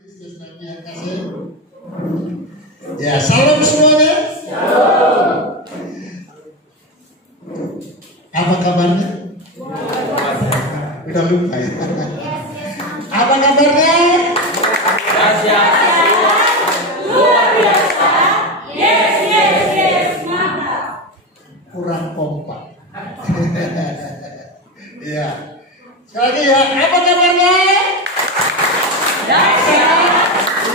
Yang kasih. Ya, salam semuanya. Salam. Apa kabarnya? Udah lupa ya. Apa kabarnya? Luar biasa. Yes, mantap. Kurang kompak. Iya. Sekali lagi ya, apa kabarnya?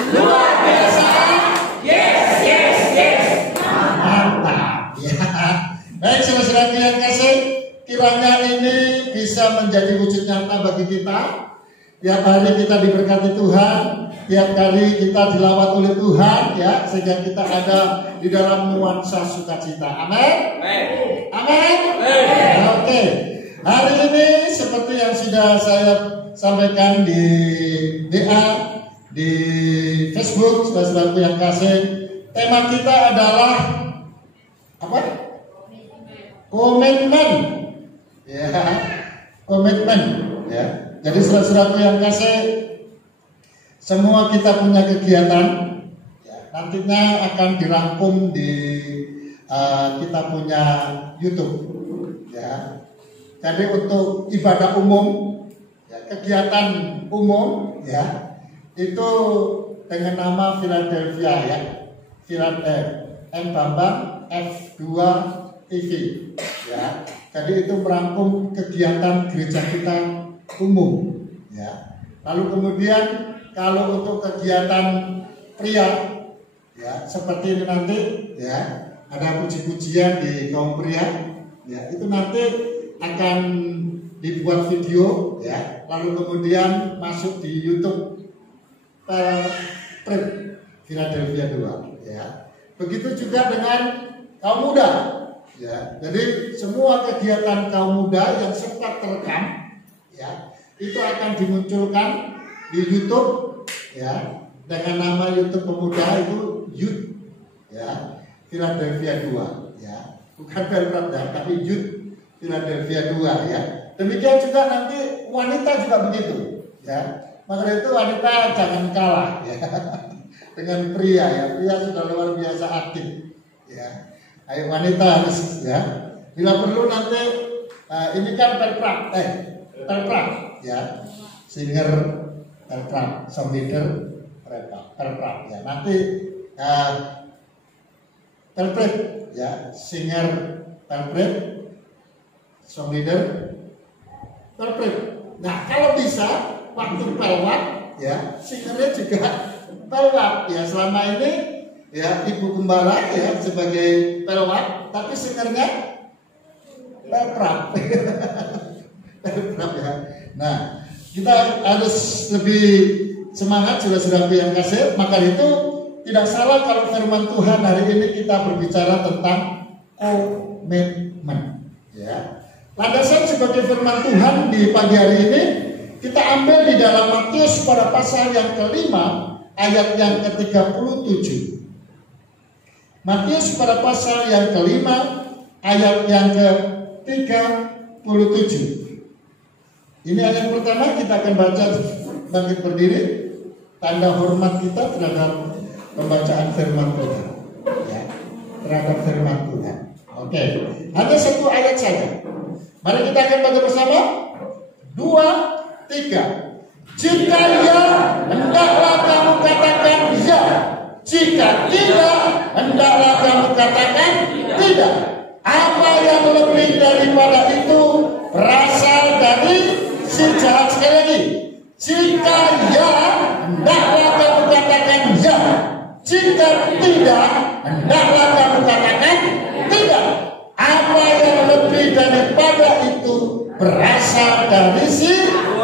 Luar biasa. Yes. Mantap. Ya. Baik, saudara-saudara yang kasih, kiranya ini bisa menjadi wujud nyata bagi kita. Tiap hari kita diberkati Tuhan, tiap kali kita dilawat oleh Tuhan, ya, sehingga kita ada di dalam nuansa sukacita. Amin. Amin. Oke. Hari ini seperti yang sudah saya sampaikan di WA, di Facebook, saudara-saudaraku yang kasih, tema kita adalah apa? Komitmen. Ya, komitmen. Ya. Jadi saudara-saudaraku yang kasih, semua kita punya kegiatan. Ya, nantinya akan dirangkum di kita punya YouTube. Ya. Jadi untuk ibadah umum, ya, kegiatan umum, ya, itu dengan nama Philadelphia, ya, M Bambang F2 TV, ya. Jadi itu merangkum kegiatan gereja kita umum, ya. Lalu kemudian kalau untuk kegiatan pria, ya, seperti ini nanti, ya, ada puji-pujian di kaum pria, ya, itu nanti akan dibuat video, ya, lalu kemudian masuk di YouTube Philadelphia 2, ya. Begitu juga dengan kaum muda, ya. Jadi semua kegiatan kaum muda yang sempat terekam, ya, itu akan dimunculkan di YouTube, ya, dengan nama YouTube pemuda itu Youth, ya, Philadelphia 2, ya, bukan Belgrade, ya, tapi Youth Philadelphia 2, ya. Demikian juga nanti wanita juga begitu, ya. Maka itu wanita jangan kalah, ya, dengan pria, ya. Pria sudah luar biasa aktif, ya. Ayo wanita harus, ya. Bila perlu nanti ini kan perprak, ya. Singer perprak, song leader perprak, ya. Nanti perprak, ya, singer perprak, song leader perprak. Nah, kalau bisa waktu pelwat, ya, singernya juga pelwat, ya. Selama ini, ya, ibu gembala, ya, sebagai pelwat, tapi singernya perprak. Perprak, ya. Nah, kita harus lebih semangat, saudara-saudaraku yang kasih. Maka itu tidak salah kalau firman Tuhan hari ini kita berbicara tentang komitmen, ya. Landasan sebagai firman Tuhan di pagi hari ini kita ambil di dalam Matius pada pasal yang kelima ayat yang ke-37. Matius pada pasal yang kelima ayat yang ke-37. Ini ayat pertama, kita akan baca bangkit berdiri, tanda hormat kita terhadap pembacaan firman Tuhan, ya, terhadap firman Tuhan. Oke, hanya satu ayat saja. Mari kita akan baca bersama. 2, 3. Jika ya, hendaklah kamu katakan ya. Jika tidak, hendaklah kamu katakan tidak. Apa yang lebih daripada itu berasal dari si jahat. Sekali lagi. Jika ya, hendaklah kamu katakan ya. Jika tidak, hendaklah kamu katakan tidak. Apa yang lebih daripada itu berasal dari si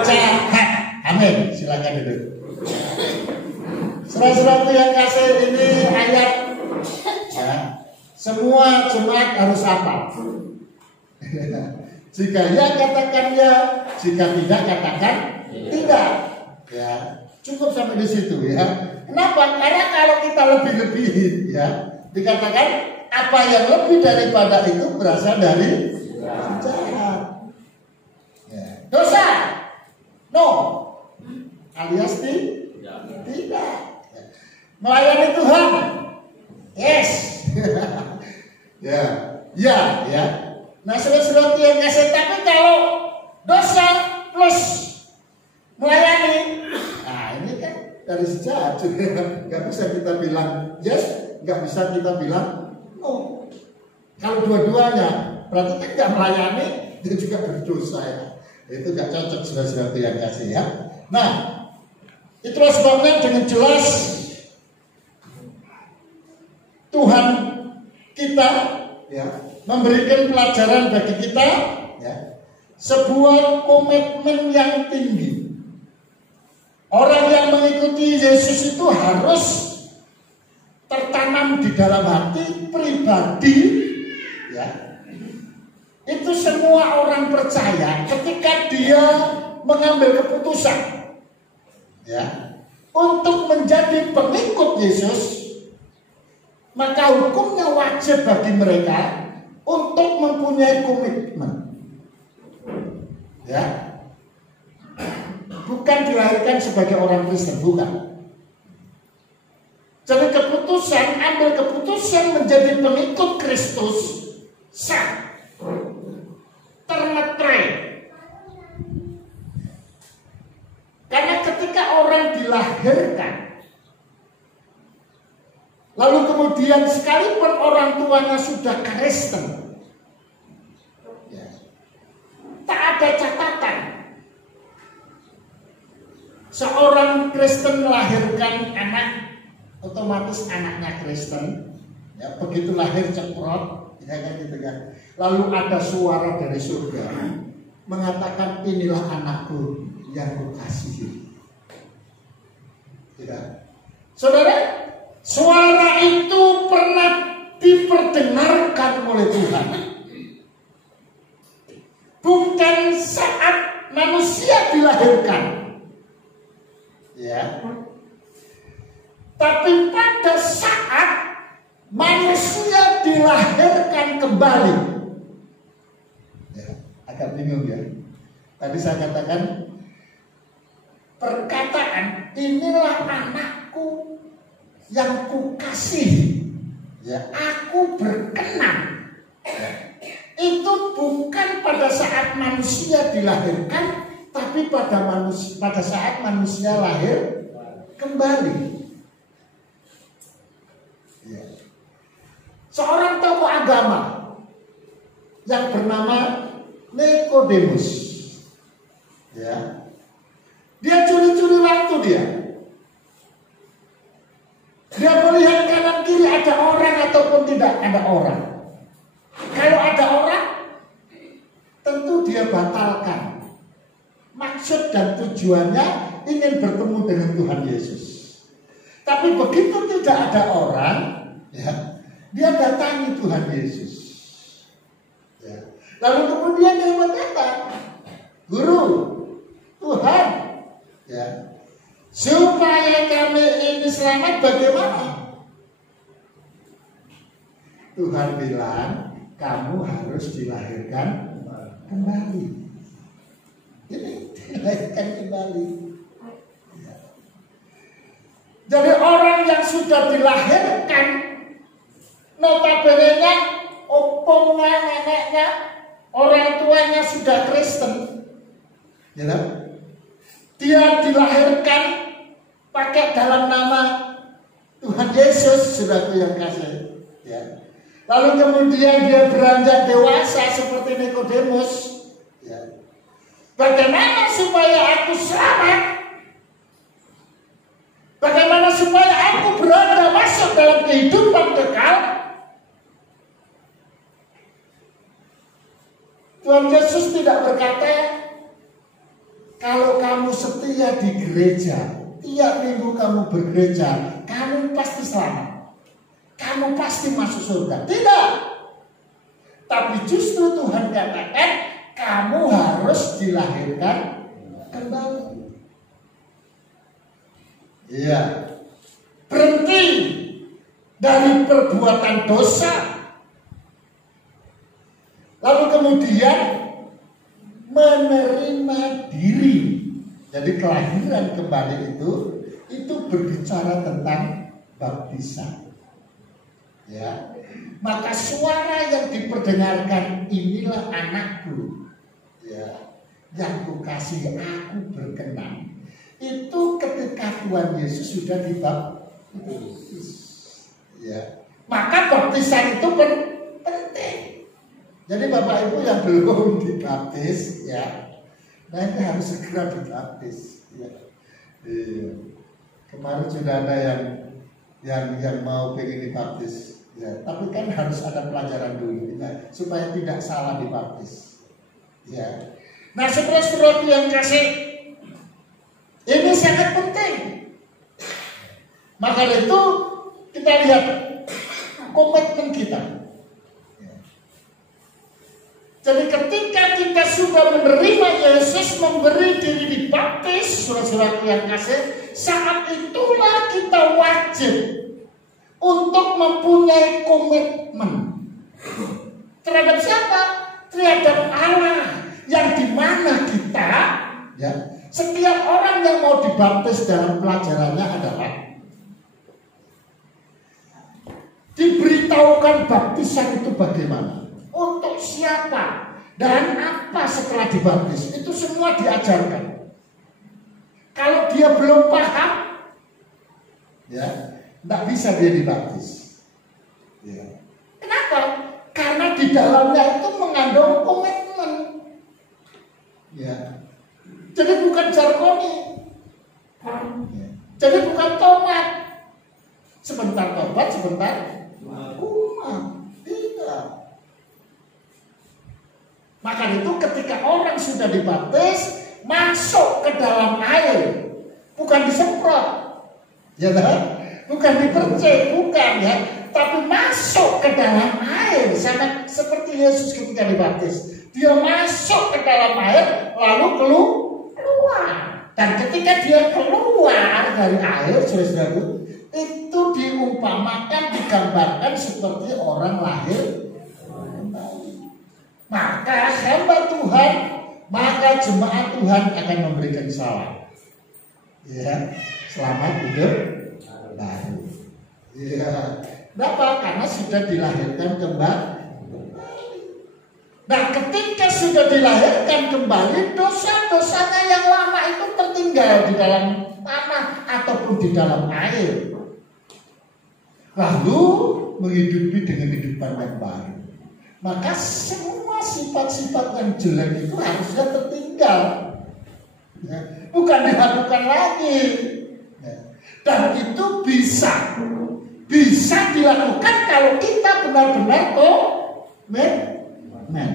jahat. Amin. Silakan duduk. Saudara-saudaraku yang kasih, ini ayat, ya, semua jemaat harus hafal. Jika ya katakan ya, jika tidak katakan tidak. Ya, cukup sampai di situ, ya. Kenapa? Karena kalau kita lebih-lebih, ya, dikatakan apa yang lebih daripada itu berasal dari jahat. Ya. Dosa, no, alias tidak. Tidak. Melayani Tuhan. Yes. Ya. Nah, saudara-saudara yang kasih, tapi kalau dosa plus melayani, nah ini kan dari sejak nggak bisa kita bilang yes, nggak bisa kita bilang no. Kalau dua-duanya berarti kan nggak melayani, dia juga berdosa ya. Itu nggak cocok, saudara-saudara yang kasih ya. Nah, itulah sebabnya dengan jelas Tuhan kita ya memberikan pelajaran bagi kita ya, sebuah komitmen yang tinggi. Orang yang mengikuti Yesus itu harus tertanam di dalam hati pribadi ya. Itu semua orang percaya ketika dia mengambil keputusan ya untuk menjadi pengikut Yesus, maka hukumnya wajib bagi mereka untuk mempunyai komitmen. Ya. Bukan dilahirkan sebagai orang Kristen, bukan. Jadi ambil keputusan menjadi pengikut Kristus sah, termeterai. Karena ketika orang dilahirkan, lalu kemudian sekalipun orang tuanya sudah Kristen, ya, tak ada catatan seorang Kristen melahirkan anak, otomatis anaknya Kristen, ya, begitu lahir ceprot, ya kan gitu kan. Lalu ada suara dari surga mengatakan, inilah anakku yang kukasihi. Tidak, saudara. Suara itu pernah diperdengarkan oleh Tuhan. Bukan saat manusia dilahirkan. Ya. Tapi pada saat manusia dilahirkan kembali. Ya, agak bingung ya. Tadi saya katakan perkataan inilah anakku yang kukasihi, ya, aku berkenan, ya. Itu bukan pada saat manusia dilahirkan, tapi pada saat manusia lahir kembali. Ya. Seorang tokoh agama yang bernama Nikodemus, ya, dia curi-curi waktu dia. Dia melihat kanan kiri ada orang ataupun tidak ada orang. Kalau ada orang, tentu dia batalkan. Maksud dan tujuannya ingin bertemu dengan Tuhan Yesus. Tapi begitu tidak ada orang, ya, dia datangi Tuhan Yesus. Ya. Lalu kemudian dia berkata, Guru, Tuhan, ya, supaya kami ini selamat bagaimana? Tuhan bilang, kamu harus dilahirkan kembali. Ini dilahirkan kembali. Ya. Jadi orang yang sudah dilahirkan, notabene-nya, opongnya, neneknya, orang tuanya sudah Kristen. Ya, dia dilahirkan pakai dalam nama Tuhan Yesus, saudaraku yang kasih. Ya. Lalu kemudian dia beranjak dewasa seperti Nikodemus. Ya. Bagaimana supaya aku selamat? Bagaimana supaya aku berada masuk dalam kehidupan kekal? Tuhan Yesus tidak berkata, kalau kamu setia di gereja, tiap minggu kamu bergereja, kamu pasti selamat. Kamu pasti masuk surga. Tidak. Tapi justru Tuhan katakan, kamu harus dilahirkan kembali. Iya. Berhenti dari perbuatan dosa. Lalu kemudian menerima diri. Jadi kelahiran kembali itu berbicara tentang baptisan. Ya. Maka suara yang diperdengarkan, inilah anakku, ya, yang kukasihi, aku berkenan. Itu ketika Tuhan Yesus sudah dibaptis. Ya. Maka baptisan itu penting. Jadi Bapak Ibu yang belum dibaptis, ya, nah ini harus segera dibaptis. Ya. Kemarin sudah ada yang mau pengen dibaptis, ya, tapi kan harus ada pelajaran dulu, ya, supaya tidak salah dibaptis. Ya. Nah, saudara-saudara yang kasih, ini sangat penting. Maka itu kita lihat komitmen kita. Jadi ketika kita sudah menerima Yesus, memberi diri dibaptis, saudara-saudara yang kasih, saat itulah kita wajib untuk mempunyai komitmen terhadap siapa? Terhadap Allah, yang dimana kita, ya, setiap orang yang mau dibaptis dalam pelajarannya adalah diberitahukan baptisan itu bagaimana, untuk siapa, dan apa setelah dibaptis. Itu semua diajarkan. Kalau dia belum paham, ya, tidak bisa dia dibaptis. Ya. Kenapa? Karena di dalamnya itu mengandung komitmen. Ya. Jadi bukan jargoni. Ya. Jadi bukan tomat. Sebentar tobat, sebentar umat. Tidak. Maka itu ketika orang sudah dibaptis, masuk ke dalam air, bukan disemprot, ya kan? Bukan dipercik, bukan, ya, tapi masuk ke dalam air, sama seperti Yesus ketika dibaptis. Dia masuk ke dalam air, lalu keluar. Dan ketika dia keluar dari air, saudara-saudara, itu diumpamakan, digambarkan seperti orang lahir kembali. Maka hamba Tuhan, maka jemaat Tuhan akan memberikan salam. Ya, selamat hidup baru. Ya, kenapa? Karena sudah dilahirkan kembali. Nah, ketika sudah dilahirkan kembali, dosa-dosanya yang lama itu tertinggal di dalam tanah ataupun di dalam air. Lalu menghidupi dengan kehidupan yang baru. Maka semua sifat-sifat yang jelek itu harusnya tertinggal, ya, bukan dilakukan lagi, ya. Dan itu bisa dilakukan kalau kita benar-benar komitmen.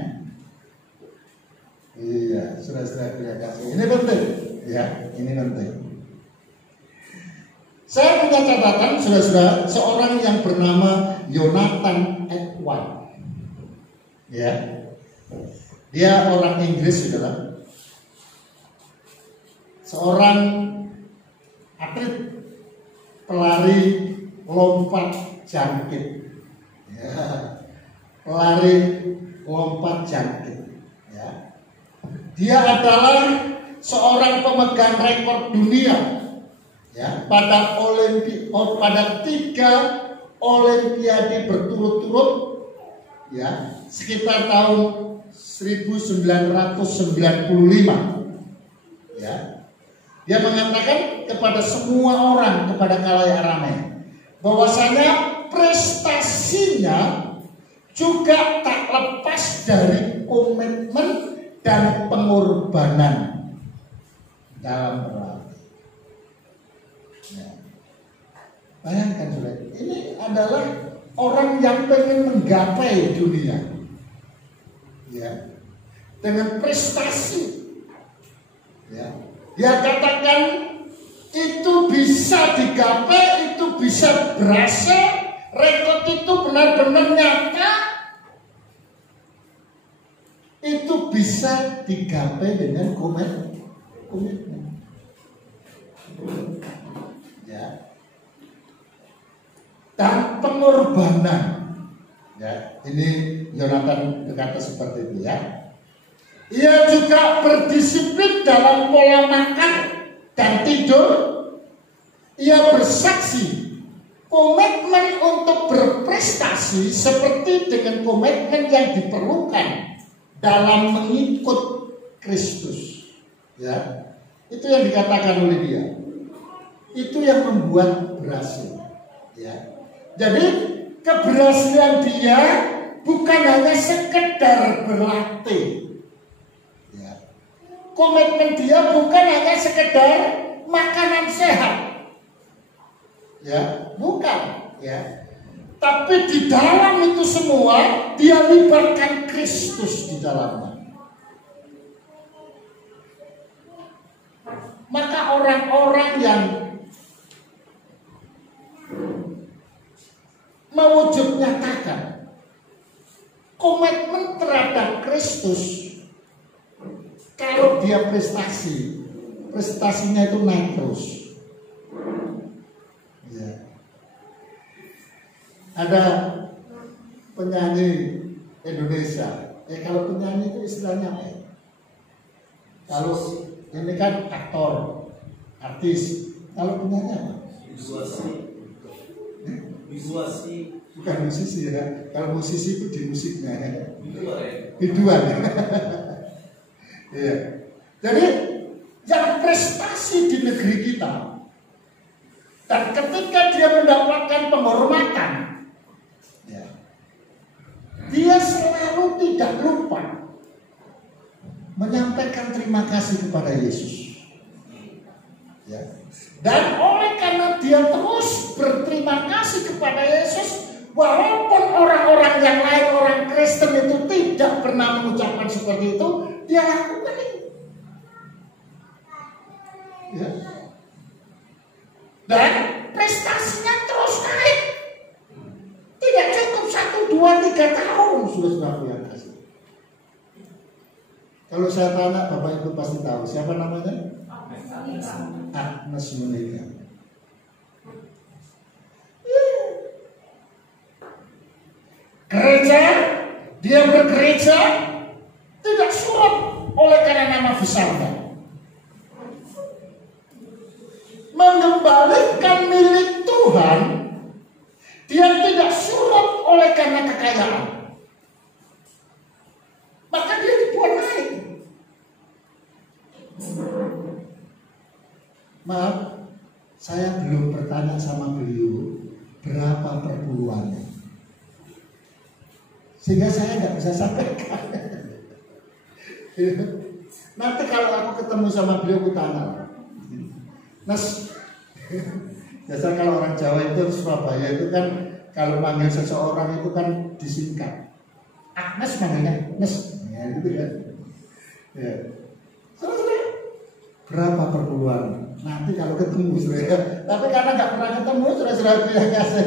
Iya, saudara-saudara terima kasih. Ini penting, ya, ini penting. Saya punya catatan, saudara-saudara, seorang yang bernama Jonathan Edwards. Ya, dia orang Inggris, saudara. Seorang atlet pelari lompat jangkit. Ya, pelari lompat jangkit. Ya. Dia adalah seorang pemegang rekor dunia. Ya, pada 3 Olimpiade berturut-turut, ya, sekitar tahun 1995. Ya. Dia mengatakan kepada semua orang, kepada khalayak ramai, bahwasanya prestasinya juga tak lepas dari komitmen dan pengorbanan dalam berlatih. Ya. Bayangkan, saudara, ini adalah orang yang pengen menggapai dunia, ya, dengan prestasi. Ya. Dia katakan itu bisa digapai, itu bisa berhasil, rekor itu benar-benar nyata, itu bisa digapai dengan komitmen. Ya. Dan pengorbanan. Ya, ini Jonathan berkata seperti itu, ya. Ia juga berdisiplin dalam pola makan dan tidur. ia bersaksi komitmen untuk berprestasi seperti dengan komitmen yang diperlukan dalam mengikut Kristus. Ya, itu yang dikatakan oleh dia. Itu yang membuat berhasil. Ya, jadi keberhasilan dia bukan hanya sekedar berlatih. Ya. Komitmen dia bukan hanya sekedar makanan sehat. Ya, bukan, ya. Tapi di dalam itu semua dia libatkan Kristus di dalamnya. Maka orang-orang yang mewujud nyatakan komitmen terhadap Kristus, kalau dia prestasinya itu naik terus. Ya. Ada penyanyi Indonesia. Kalau penyanyi itu istilahnya apa ya? Kalau ini kan aktor, artis. Kalau penyanyi apa? Visuasi. Bukan musisi ya. Kalau musisi itu di musiknya. Biduan. Ya. Jadi yang prestasi di negeri kita, dan ketika dia mendapatkan penghormatan, ya, dia selalu tidak lupa menyampaikan terima kasih kepada Yesus. Ya. Dan oleh karena dia terus berterima kasih kepada Yesus, walaupun orang-orang yang lain, orang Kristen itu tidak pernah mengucapkan seperti itu, dia lakukan itu. Ya. Dan prestasinya terus naik. Tidak cukup 1, 2, 3 tahun sudah yang kasih. Kalau saya tanya, Bapak Ibu pasti tahu siapa namanya? Agnes Monica. Gereja, dia bergereja tidak surut oleh karena nama besarnya. Mengembalikan milik Tuhan, dia tidak surut oleh karena kekayaan. Maka dia dibuat naik. Maaf, saya belum bertanya sama beliau berapa perpuluhannya, sehingga saya nggak bisa sampaikan. Nanti kalau aku ketemu sama beliau, aku tanya. Mas, biasa kalau orang Jawa itu Surabaya itu kan kalau manggil seseorang itu kan disingkat. Agnes manggilnya Nes, ya gitu kan. Ya. Berapa perpuluhan? Nanti kalau ketemu saudara. Tapi karena nggak pernah ketemu, saudara-saudara yang kasih.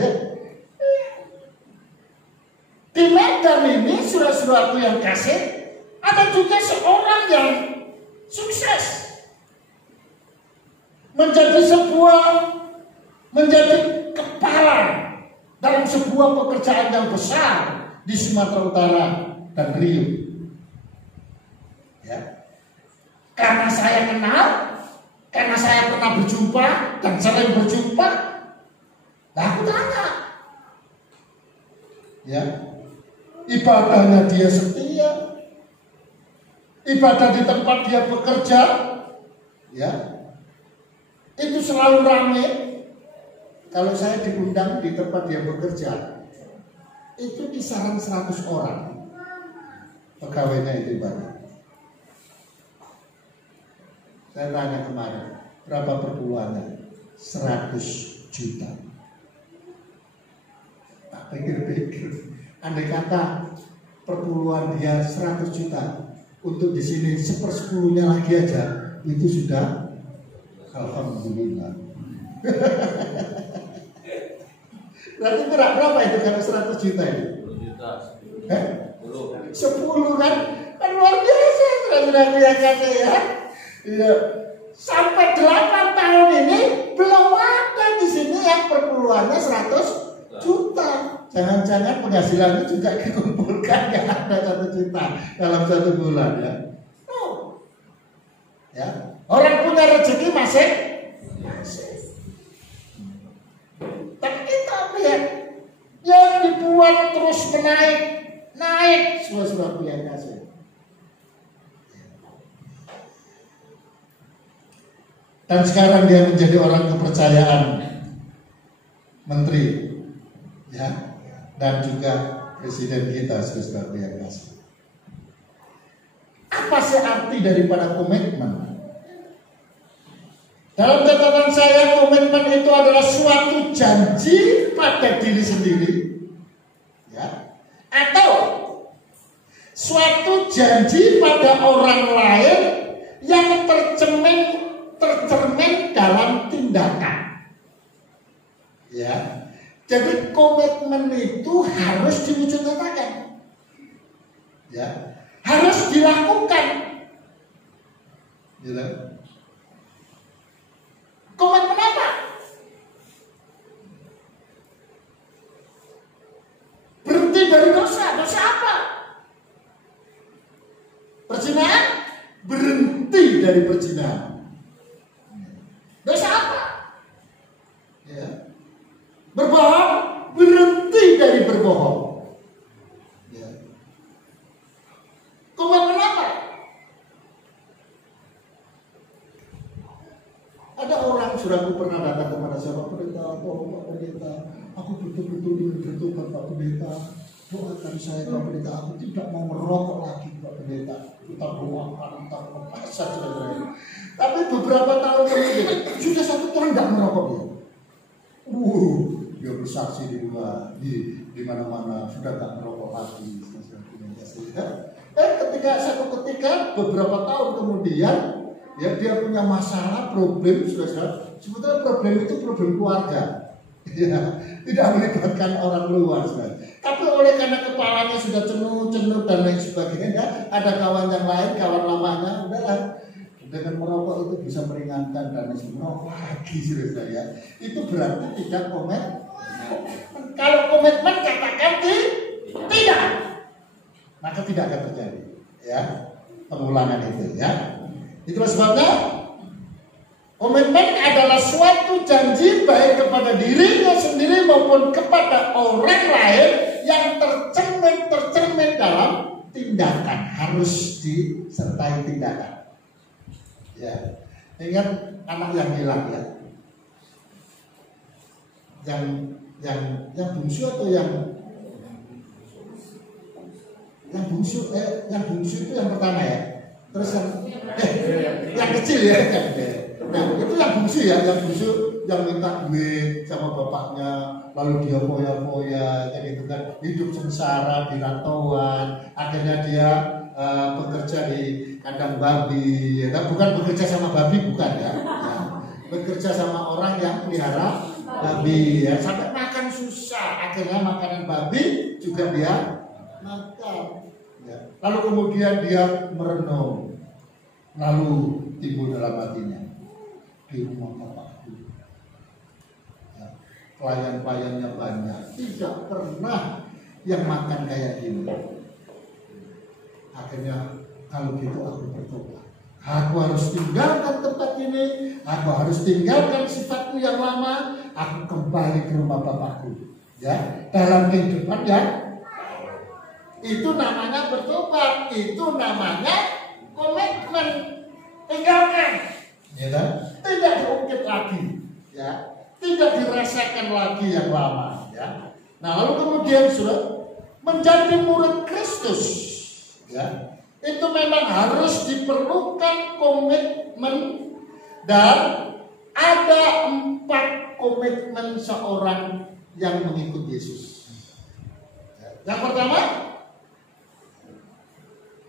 Di Medan ini saudara-saudara yang kasih, ada juga seorang yang sukses. Menjadi kepala dalam sebuah pekerjaan yang besar di Sumatera Utara dan Riau. Ya. Karena saya kenal, karena saya pernah berjumpa dan sering berjumpa, nah aku tanya. Ya. Ibadahnya dia setia, ibadah di tempat dia bekerja, ya. Itu selalu ramai. Kalau saya diundang di tempat dia bekerja, itu kisaran 100 orang pegawainya itu ibadah. Saya tanya kemarin, berapa perpuluhannya? 100 juta. Tak pikir-pikir, andai kata perpuluhan dia 100 juta, untuk di sini 1/10-nya lagi aja, itu sudah alhamdulillah. Berarti berapa itu kalau 100 juta itu? 10 juta. 10 kan? Kan luar biasa, kira-kira ya. Iya. Sampai 8 tahun ini belum ada di sini yang perpuluhannya 100 juta. Jangan-jangan penghasilannya juga dikumpulkan nggak ada 1 juta dalam 1 bulan ya. Oh. Ya. Orang punya rezeki masih. yang dibuat terus naik, saudara-saudara yang kasih. Dan sekarang dia menjadi orang kepercayaan menteri, ya, dan juga presiden kita, saudara yang kasih. Apa sih arti daripada komitmen? Dalam catatan saya, komitmen itu adalah suatu janji pada diri sendiri, ya, atau suatu janji pada orang lain yang tercermin dalam tindakan, ya. Jadi komitmen itu harus diwujudkan, ya, harus dilakukan, gitu. Komitmen apa? Berhenti dari dosa. Dosa apa? Perzinahan? Berhenti dari perzinahan. Dosa apa? Ya. Berbohong? Berhenti dari berbohong. Ya. Komitmen apa? Ada orang, saudaraku, pernah datang kepada saya, Pak Pendeta, Pak Pendeta, aku betul-betul ingin bertobat, Pak Pendeta. Doakan saya, Pak Pendeta, aku tidak mau merokok lagi, Pak Pendeta. Kita doakan, kita lepas saja. Tapi beberapa tahun kemudian, sudah 1 tahun tidak merokok dia. Dia bersaksi di mana-mana, sudah tidak merokok lagi. Ketika beberapa tahun kemudian, ya, dia punya masalah, problem, saudara. Sebetulnya problem itu problem keluarga, ya, tidak melibatkan orang luar, saudara. Tapi oleh karena kepalanya sudah jenuh dan lain sebagainya, ada kawan yang lain, kawan lamanya, udahlah, dengan merokok itu bisa meringankan dan merokok lagi, saudara ya. Itu berarti tidak komitmen. Kalau komitmen katakan tidak, maka tidak akan terjadi, ya, pengulangan itu, ya. Itulah sebabnya komitmen adalah suatu janji baik kepada dirinya sendiri maupun kepada orang lain yang tercermin dalam tindakan, harus disertai tindakan. Ya, ingat anak yang hilang, ya, yang bungsu atau yang bungsu itu yang pertama, ya. Terus yang kecil, ya, nah itu yang bungsu, ya, yang minta duit sama bapaknya, lalu dia foya-foya, kayak gitu kan, hidup sengsara di rantauan, akhirnya dia bekerja di kandang babi, ya, bukan bekerja sama babi, bukan, ya, nah, bekerja sama orang yang pelihara babi, ya, sampai makan susah, akhirnya makanan babi juga dia makan. Lalu kemudian dia merenung, lalu timbul dalam hatinya, di rumah bapakku, ya, pelayan-pelayannya banyak, tidak pernah yang makan kayak gini. Akhirnya kalau gitu aku bertobat, aku harus tinggalkan tempat ini, aku harus tinggalkan sifatku yang lama, aku kembali ke rumah bapakku, ya, dalam kehidupan yang itu namanya bertobat, itu namanya komitmen. Tinggalkan, ya, tidak diungkit lagi, ya, tidak dirasakan lagi yang lama, ya. Nah, lalu kemudian sudah menjadi murid Kristus, ya, itu memang harus diperlukan komitmen, dan ada 4 komitmen seorang yang mengikut Yesus. Yang pertama,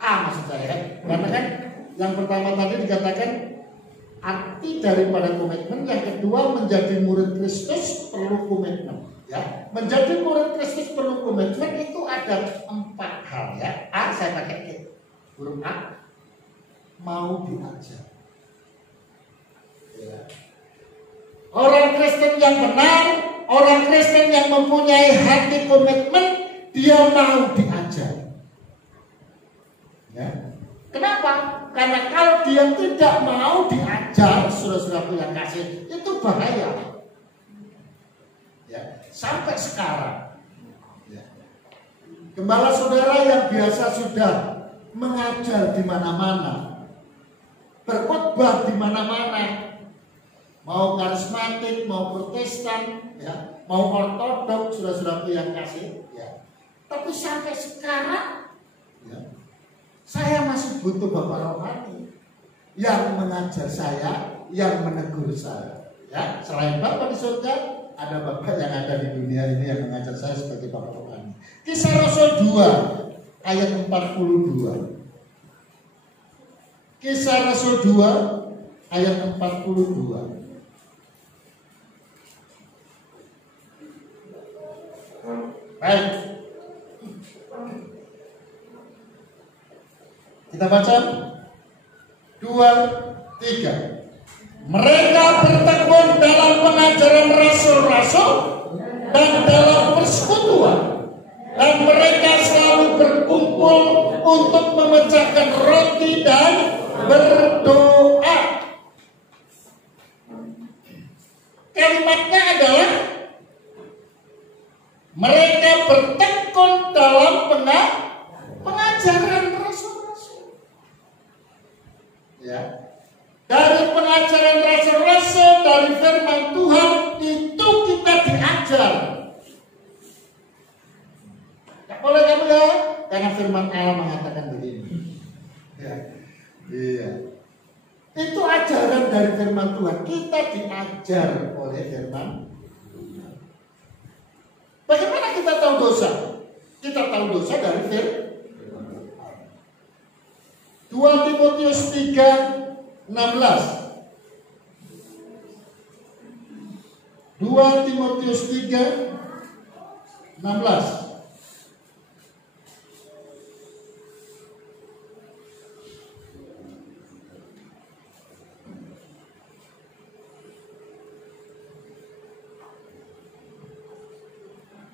maksud saya, karena kan yang pertama tadi dikatakan arti daripada komitmen, yang kedua menjadi murid Kristus perlu komitmen, ya. Menjadi murid Kristus perlu komitmen, itu ada 4 hal, ya. Saya pakai huruf A, mau diajar, ya. Orang Kristen yang benar, orang Kristen yang mempunyai hati komitmen, dia mau diajar. Ya. Kenapa? Karena kalau dia tidak mau diajar, saudara-saudaraku yang kasih, itu bahaya. Ya. Sampai sekarang Gembala saudara yang biasa sudah mengajar di mana-mana, berkhotbah di mana-mana, mau karismatik, mau protestan, ya, mau ortodok, saudara-saudaraku yang kasih, ya. Tapi sampai sekarang, ya, saya masih butuh Bapak rohani yang mengajar saya, yang menegur saya. Ya, selain Bapak di surga, ada Bapak yang ada di dunia ini yang mengajar saya sebagai Bapak rohani. Kisah Rasul 2 ayat 42. Kisah Rasul 2 ayat 42. Baik. Kita baca 2, 3. Mereka bertekun dalam pengajaran rasul-rasul dan dalam persekutuan, dan mereka selalu berkumpul untuk memecahkan roti dan berdoa. Kalimatnya adalah mereka bertekun dalam pengajaran rasul-rasul. Ya. Dari pengajaran rasul-rasul, dari firman Tuhan itu kita diajar. Tak boleh kamu ya, karena firman Allah mengatakan begini. Ya. Iya. Itu ajaran dari firman Tuhan. Kita diajar oleh firman. Bagaimana kita tahu dosa? Kita tahu dosa dari firman. 2 Timotius 3 16. 2 Timotius 3 16.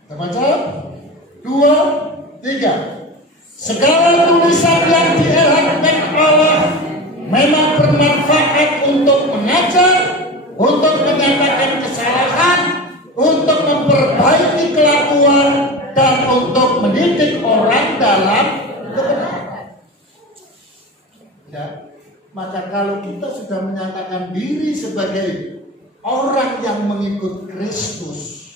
Kita baca 2, 3. Segala tulisan yang dieratkan Allah memang bermanfaat untuk mengajar, untuk menyatakan kesalahan, untuk memperbaiki kelakuan, dan untuk mendidik orang dalam kebenaran. Ya, maka kalau kita sudah menyatakan diri sebagai orang yang mengikut Kristus,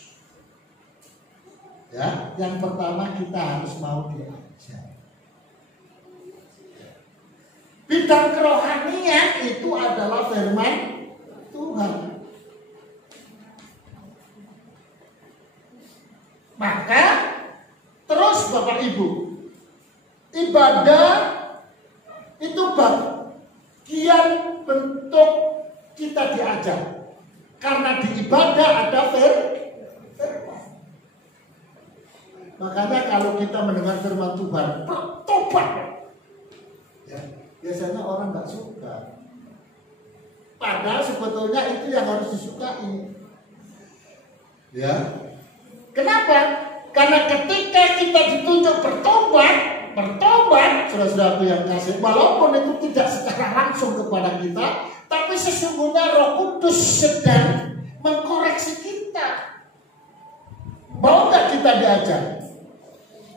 ya, yang pertama kita harus mau diajar. Bidang kerohanian itu adalah firman Tuhan. Maka terus Bapak Ibu, ibadah itu bagian bentuk kita diajar. Karena di ibadah ada firman. Makanya kalau kita mendengar firman Tuhan, bertobat. Ya, biasanya orang nggak suka. Padahal sebetulnya itu yang harus disukai. Ya. Kenapa? Karena ketika kita ditunjuk bertobat, saudara-saudaraku yang kasih, walaupun itu tidak secara langsung kepada kita, tapi sesungguhnya Roh Kudus sedang mengkoreksi kita. Mau nggak kita diajar?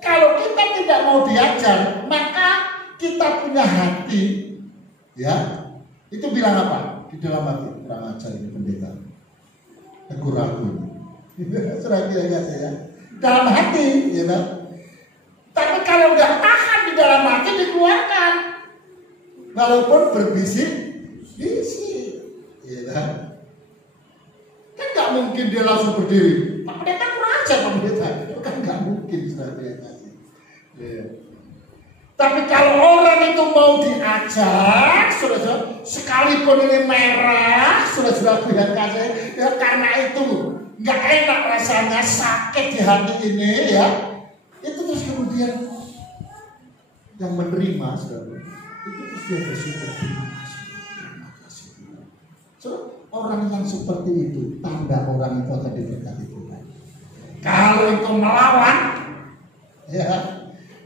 Kalau kita tidak mau diajar, maka kita punya hati, ya, itu bilang apa? Di dalam hati, kurang ajar ini pendeta, tegur aku. Sudah kira-kira ya. Dalam hati, ya kan? Tapi kalau nggak tahan di dalam hati, dikeluarkan. Walaupun berbisik-bisik, ya kan? Kan nggak mungkin dia langsung berdiri. Pak pendeta kurang ajar, Pak pendeta. Itu kan nggak mungkin, sudah kira-kira. Ya. Tapi kalau orang itu mau diajak, saudara, sekalipun ini merah, saudara lihat kasih, ya, karena itu nggak enak rasanya, sakit di hati ini, ya, itu terus kemudian yang menerima, saudara, itu terus dia bersyukur, terima kasih. So, orang yang seperti itu, tanda orang itu akan diberkati Tuhan. Kalau itu melawan, ya,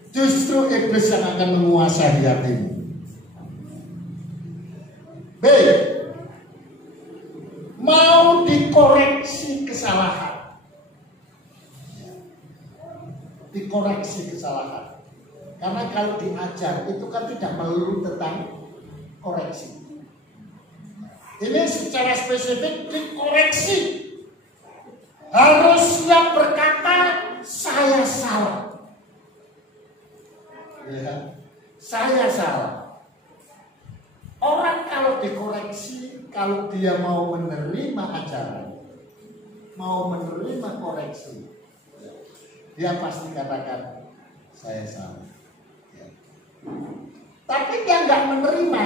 justru iblis yang akan menguasai hatimu. B. Mau dikoreksi kesalahan. dikoreksi kesalahan. Karena kalau diajar itu kan tidak melulu tentang koreksi. Ini secara spesifik dikoreksi. Harusnya berkata saya salah. Ya, saya salah. Orang kalau dikoreksi, kalau dia mau menerima ajaran, mau menerima koreksi, dia pasti katakan saya salah. Ya. Tapi dia nggak menerima,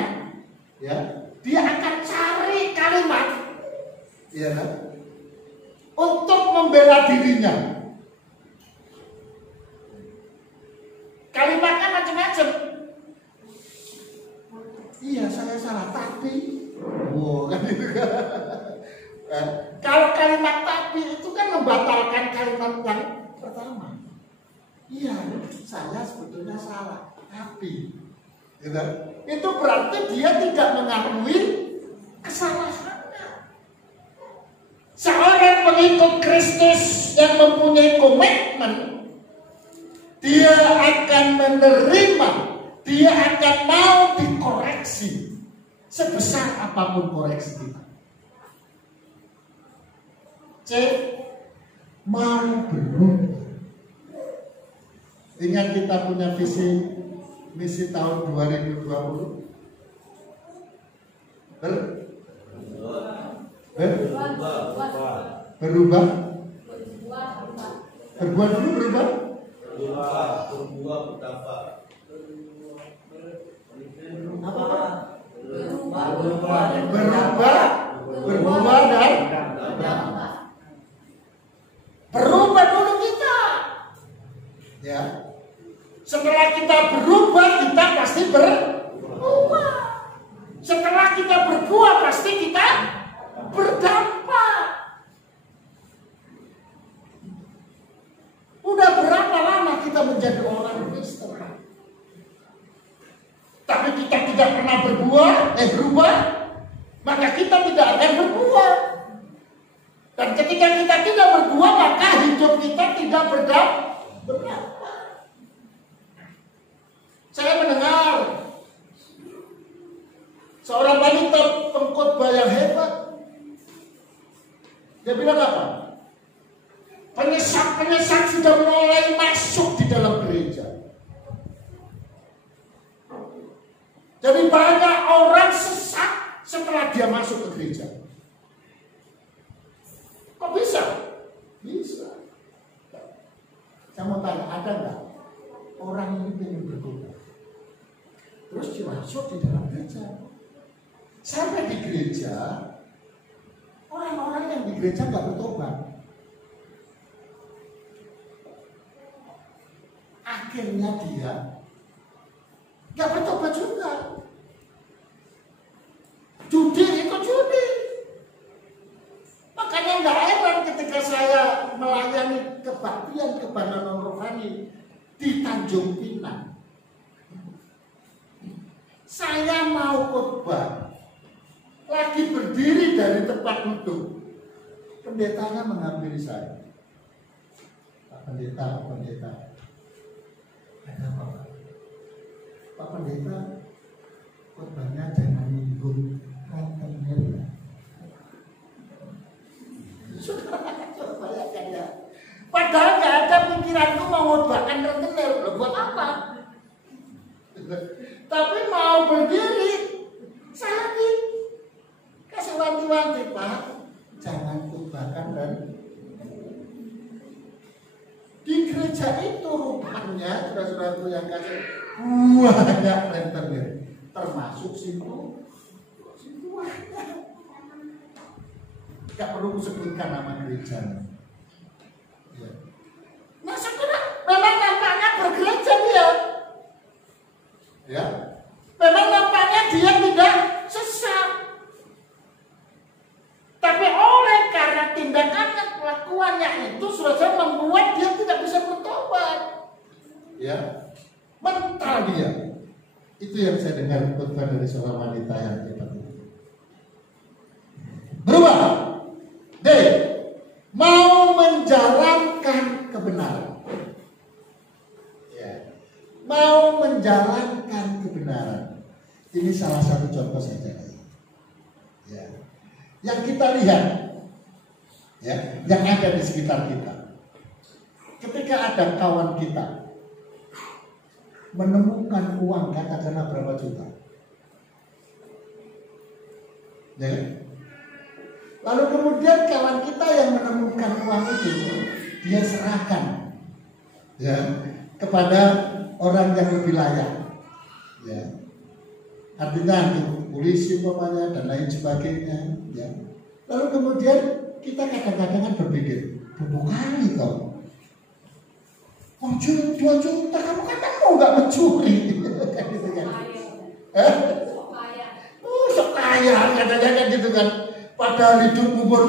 ya, dia akan cari kalimat, ya, untuk membela dirinya. Kalimatnya macam-macam. Iya, saya salah, tapi kan itu kan. Kalau kalimat tapi itu kan membatalkan kalimat yang pertama. Iya, saya sebetulnya salah, tapi gitu. Itu berarti dia tidak mengakui kesalahannya. Seorang pengikut Kristus yang mempunyai komitmen, dia akan menerima, dia akan mau dikoreksi sebesar apapun koreksi kita. C. Mau berubah. Ingat kita punya visi misi tahun 2020. Berubah. Berbuat dulu berubah. Berubah betapa. Apa? Berubah dan berubah dulu kita. Ya. Setelah kita berubah, kita pasti berubah. Setelah kita berbuah, pasti kita berdampak. Udah berapa lama kita menjadi orang Kristen? Tapi kita tidak pernah berubah, maka kita tidak akan berbuah. Dan ketika kita tidak berbuah, maka hidup kita tidak berdampak. Saya mendengar seorang wanita pengkhotbah yang hebat. Dia bilang apa? Penyesat sudah mulai masuk di dalam gereja. Jadi banyak orang sesat setelah dia masuk ke gereja. Kok bisa? Bisa. Saya mau tanya, ada nggak orang ini pengen bertobat, terus dia masuk di dalam gereja? Sampai di gereja, orang-orang yang di gereja nggak bertobat. Akhirnya dia nggak bertobat juga. Judi ikut judi. Makanya nggak heran ketika saya melayani kebaktian kebanyakan rohani di Tanjung Pinang. Saya mau khotbah, lagi berdiri dari tempat duduk. Pendetanya menghampiri saya. Pak Pendeta, ada apa Pak? Pak Pendeta, khotbahnya jangan menyinggung rentenir. Sudah bayangkan ya. Padahal nggak ada pikiranku mau khotbahkan rentenir. Buat apa? Tapi mau berdiri, saya kasih wanti-wanti, Pak, jangan khotbahkan rentenir. Di gereja itu rupanya saudara-saudaraku yang kasih banyak rentenir, termasuk situ. Tidak perlu sebutkan nama gereja. Ya. Nah, saudara, memang nampaknya bergereja dia. Ya, memang nampaknya dia tidak sesat. Tapi oleh karena tindakannya, kelakuannya itu sudah membuat dia tidak bisa bertobat. Ya, mental dia. Itu yang saya dengar khotbah dari seorang wanita yang hebat itu. Berubah. D. Mau menjalankan kebenaran. menjalankan kebenaran. Ini salah satu contoh saja. Ya. Yang kita lihat, ya, yang ada di sekitar kita. Ketika ada kawan kita menemukan uang katakanlah berapa juta, ya. Lalu kemudian kawan kita yang menemukan uang itu dia serahkan, ya, kepada orang yang lebih layak, ya. Artinya polisi umpamanya dan lain sebagainya, ya. Lalu kemudian kita kadang-kadang berpikir, berapa kali kau? Oh, 2 juta, kamu mau nggak mencuri? Kan gitu kan? Sok kaya, kadang-kadang gitu kan. Padahal hidup bubur,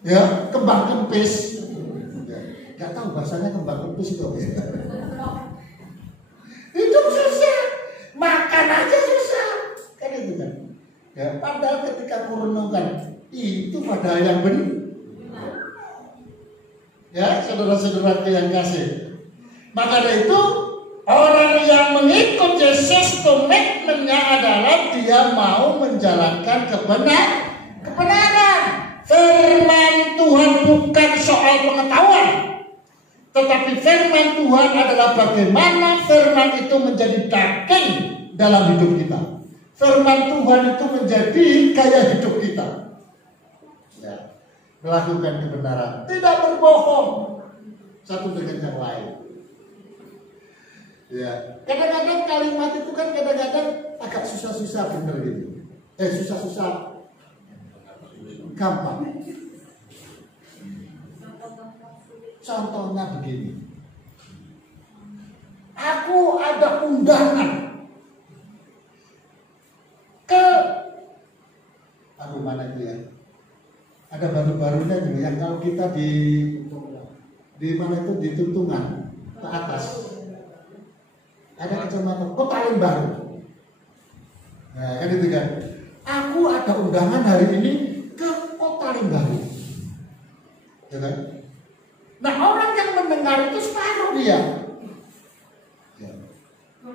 ya, kembang kempis. Nggak tahu bahasanya kembang kempis itu. Hidup susah, makan aja susah, kan gitu kan? Ya, padahal ketika merenungkan itu padahal yang benar. Ya, saudara-saudara yang kasih. Maka dari itu orang yang mengikut Yesus komitmennya adalah dia mau menjalankan kebenaran. Firman Tuhan bukan soal pengetahuan, tetapi firman Tuhan adalah bagaimana firman itu menjadi daging dalam hidup kita. Firman Tuhan itu menjadi gaya hidup kita. Melakukan kebenaran, tidak berbohong satu dengan yang lain. Ya, kadang-kadang kalimat itu kan kadang-kadang agak susah-susah bener gitu. Susah-susah gampang. Contohnya begini. Aku ada undangan ke mana itu ya? Ada baru-barunya juga yang kalau kita di mana itu di Tuntungan ke atas ada kecamatan Kota Baru. Nah kan itu kan. Aku ada undangan hari ini ke Kota Baru. Ya kan? Nah orang yang mendengar itu separuh dia. Ya.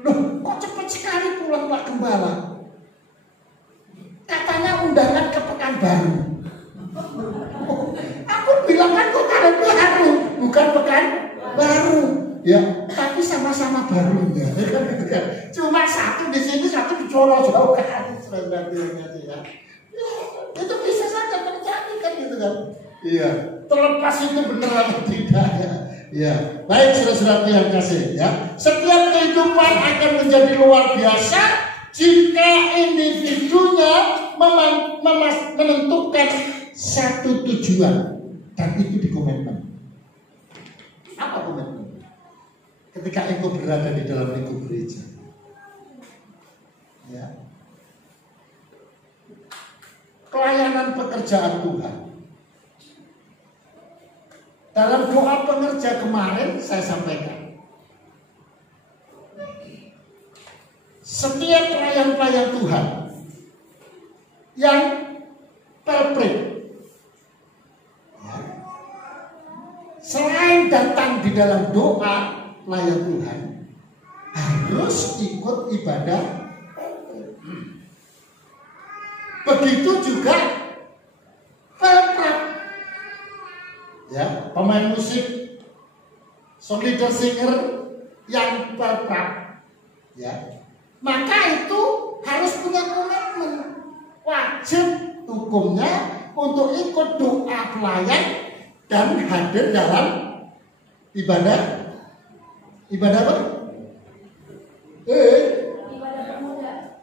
Loh kok cepat sekali pulang Pak Gembala? Katanya undangan ke Pekanbaru. Aku bilang kan Kota Baru, bukan Pekanbaru, ya. Tapi sama-sama baru, ya. Cuma satu di sini, satu di Solo jauh kan, ya. Itu bisa saja terjadi kan gitu kan? Iya. Terlepas itu benar atau tidak, ya. Ya. Baik saudara-saudara yang kasih, ya. Setiap kehidupan akan menjadi luar biasa jika individunya menentukan satu tujuan dan itu di komitmen. Apa komitmen? Ketika engkau berada di dalam lingkup gereja, ya, pelayanan pekerjaan Tuhan. Dalam doa pengerja kemarin saya sampaikan, setiap pelayan-pelayan Tuhan yang pelprit, selain datang di dalam doa pelayan Tuhan, harus ikut ibadah. Begitu juga pelprat, ya, pemain musik, song leader singer yang pelprat, ya, maka itu harus punya komitmen, wajib hukumnya untuk ikut doa pelayan dan hadir dalam ibadah apa?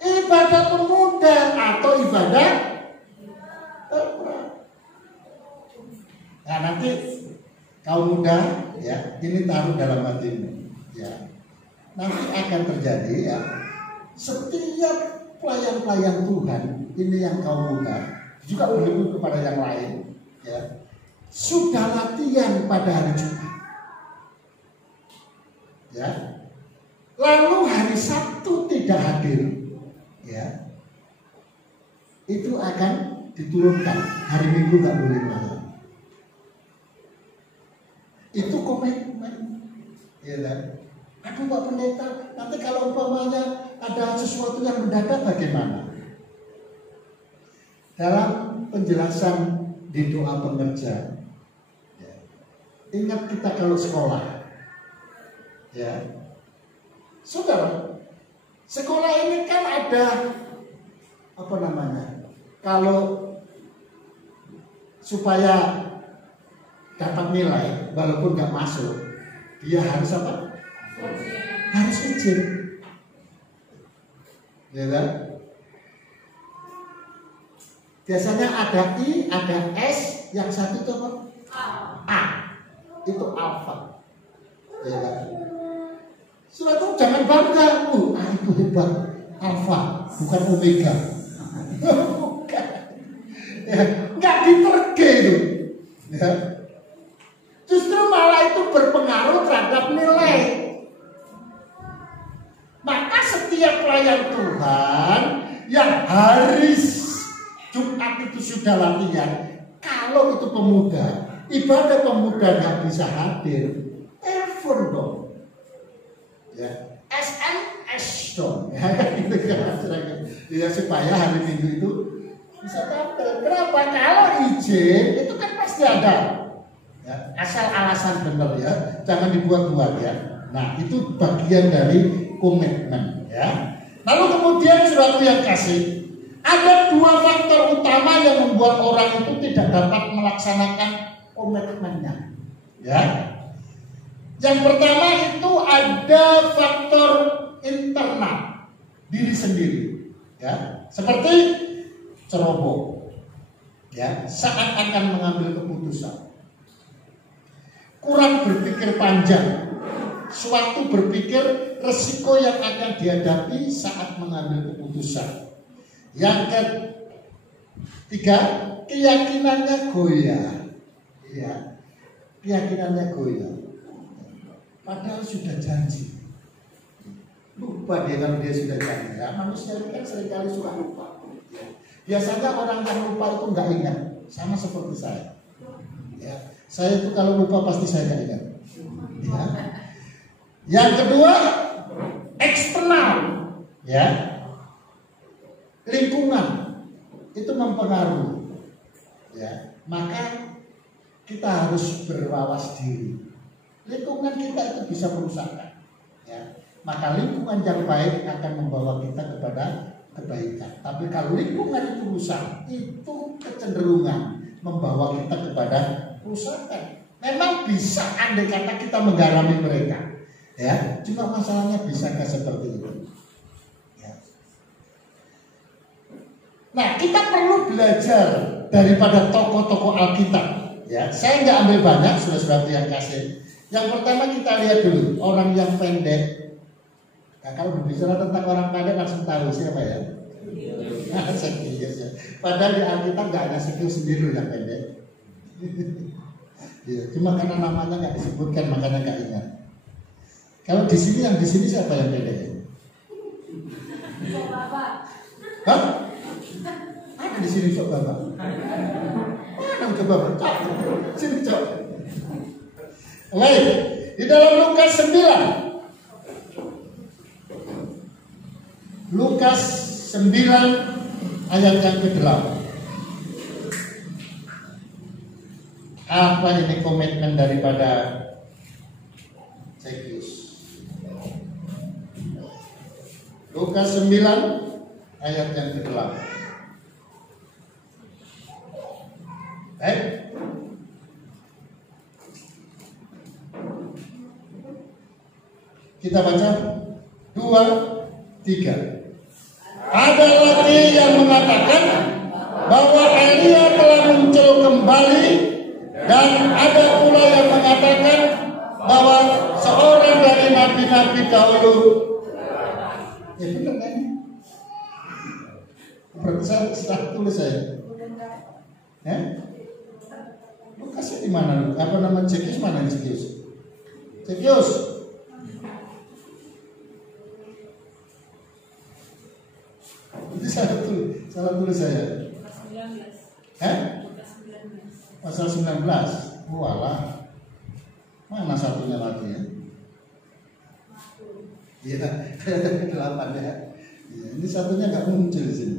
Ibadah pemuda atau ibadah nah nanti kaum muda, ya, ini taruh dalam hatimu, ya, nanti akan terjadi, ya, setiap pelayan-pelayan Tuhan ini yang kaum muda juga begitu kepada yang lain, ya, sudah latihan pada hari Jumat, ya, lalu hari Sabtu tidak hadir, ya, itu akan diturunkan hari Minggu nggak boleh malam. Itu komitmen, ya kan? Aduh Pak Pendeta, nanti kalau umpamanya ada sesuatu yang mendadak bagaimana? Dalam penjelasan di doa pengerja, ya, ingat kita kalau sekolah, ya, saudara, sekolah ini kan ada apa namanya? Kalau supaya dapat nilai, walaupun nggak masuk, dia harus apa? Harus izin, ya kan? Biasanya ada I, ada S, yang satu itu apa? A. Itu alfa. Ya kan? Sudah tuh jangan bangga, itu hebat, alfa, bukan omega. Bukan. Ya, nggak diterge itu. Ya. Justru malah itu berpengaruh terhadap nilai. Maka setiap pelayan Tuhan yang hari Jumat itu sudah latihan, kalau itu pemuda, ibadah pemuda nggak bisa hadir, telepon dong, ya, SMS dong, ya, gitu kan, ya, supaya hari Minggu itu bisa tampil. Kenapa? Kalau izin itu kan pasti ada, ya, asal alasan benar ya, jangan dibuat-buat ya. Nah itu bagian dari komitmen ya. Lalu kemudian saudaraku yang kasih, ada dua faktor utama yang membuat orang itu tidak dapat melaksanakan komitmennya. Ya. Yang pertama itu ada faktor internal diri sendiri. Ya. Seperti ceroboh. Ya, saat akan mengambil keputusan. Kurang berpikir panjang. Suatu berpikir resiko yang akan dihadapi saat mengambil keputusan. Yang ketiga, keyakinannya goyah. Ya, keyakinannya goyah. Padahal sudah janji. Lupa dia kalau dia sudah janji. Ya, manusia ini kan seringkali suka lupa. Ya. Biasanya orang yang lupa itu nggak ingat, sama seperti saya. Ya, saya itu kalau lupa pasti saya nggak ingat. Ya. Yang kedua, eksternal. Ya. Lingkungan itu mempengaruhi, ya, maka kita harus berwawas diri. Lingkungan kita itu bisa merusakkan, ya, maka lingkungan yang baik akan membawa kita kepada kebaikan. Tapi kalau lingkungan itu rusak, itu kecenderungan membawa kita kepada kerusakan. Memang bisa andai kata kita menggarami mereka, ya, cuma masalahnya bisakah seperti itu? Nah, kita perlu belajar daripada tokoh-tokoh Alkitab. Ya, saya nggak ambil banyak, sudah yang kasih. Yang pertama kita lihat dulu orang yang pendek. Nah, kalau berbicara tentang orang pendek langsung tahu siapa ya? Zekius ya. Padahal di Alkitab nggak ada Zekius sendiri yang pendek. Ya, cuma karena namanya nggak disebutkan makanya nggak ingat. Kalau di sini yang di sini siapa yang pendek? Hah? Di sini coba Bapak. Mana coba Bapak? Sini coba. Baik, di dalam Lukas 9. Lukas 9 ayat yang ke-8. Apa ini komitmen daripada Zekius? Lukas 9 ayat yang ke-8. Kita baca 2, 3. Ada lagi yang mengatakan bahwa Elia telah muncul kembali, dan ada pula yang mengatakan bahwa seorang dari nabi-nabi dahulu. Ya benar kan? Berarti saya sudah tulis saya. Lukas di mana? Apa nama Zekius? Mana Zekius? Zekius. Itu salah tulis saya. Pasal 19. Walah. Mana satunya lagi ya? Iya, ayat 8 ya. Ya, ini satunya nggak muncul di sini.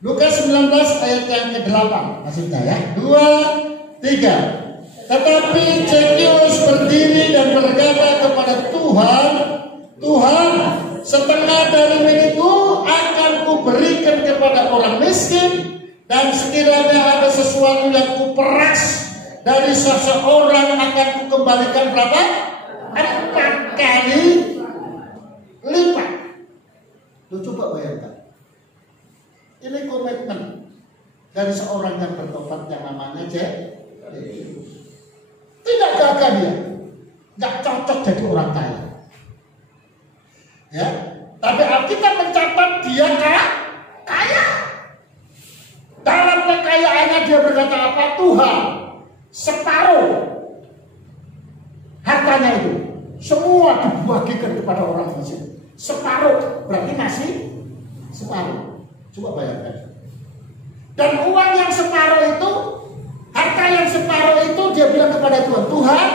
Lukas 19 ayat yang ke-8 maksudnya ya. 2, 3. Tetapi Zekius berdiri dan berkata kepada Tuhan, Tuhan, setengah dari milikku akan kuberikan kepada orang miskin, dan sekiranya ada sesuatu yang kuperas dari seseorang akan kukembalikan berapa? 4 kali lipat. Lu coba bayangkan. Ini komitmen dari seorang yang bertobat yang namanya Zekius. Tidak gagal dia, nggak cocok jadi orang kaya. Ya, tapi Alkitab mencatat dia kaya. Dalam kekayaannya dia berkata apa? Tuhan, separuh hartanya itu semua dibagikan kepada orang miskin. Separuh berarti masih separuh. Coba bayangkan. Dan uang yang separuh itu, harta yang separuh itu dia bilang kepada Tuhan, Tuhan,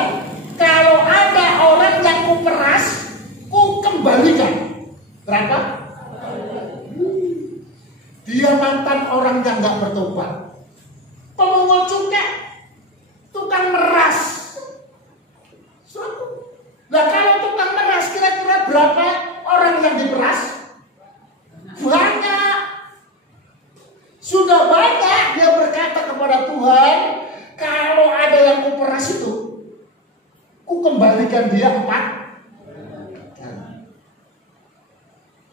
kalau ada orang yang kuperas, ku kembalikan. Berapa? Dia mantan orang yang nggak bertobat, pemungut cukai, tukang meras. Nah kalau tukang meras kira-kira berapa orang yang diperas? Banyak. Sudah banyak dia berkata kepada Tuhan, kalau ada yang kuperas itu, ku kembalikan dia 4 kali.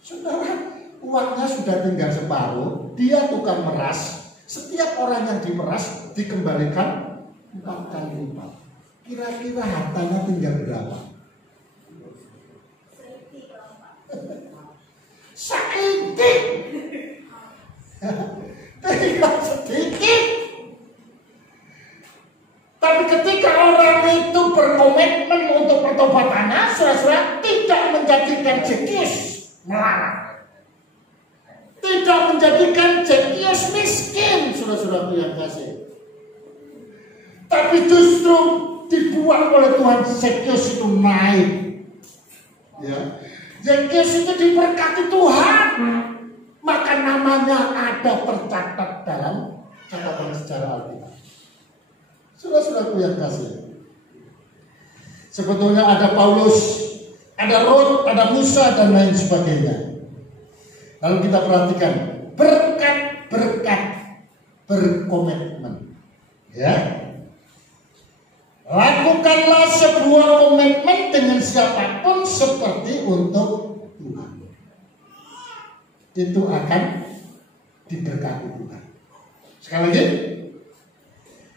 Saudara, uangnya sudah tinggal separuh, dia tukang meras, setiap orang yang dimeras dikembalikan 4 kali lipat. Kira-kira hartanya tinggal berapa? Sedikit. Tinggal sedikit. Tapi ketika orang itu berkomitmen untuk pertobatannya, saudara-saudara, tidak menjadikan Zekius melarang, tidak menjadikan Zekius miskin, saudara-saudara yang kasih. Tapi justru dibuat oleh Tuhan Zekius itu naik. Ya, Zekius itu diberkati Tuhan. Maka namanya ada tercatat dalam catatan sejarah Alkitab. Saudara-saudaraku yang kasih, sebetulnya ada Paulus, ada Rut, ada Musa dan lain sebagainya. Lalu kita perhatikan berkat-berkat berkomitmen. Ya, lakukanlah sebuah komitmen dengan siapapun seperti untuk Tuhan. Itu akan diberkati Tuhan. Sekali lagi,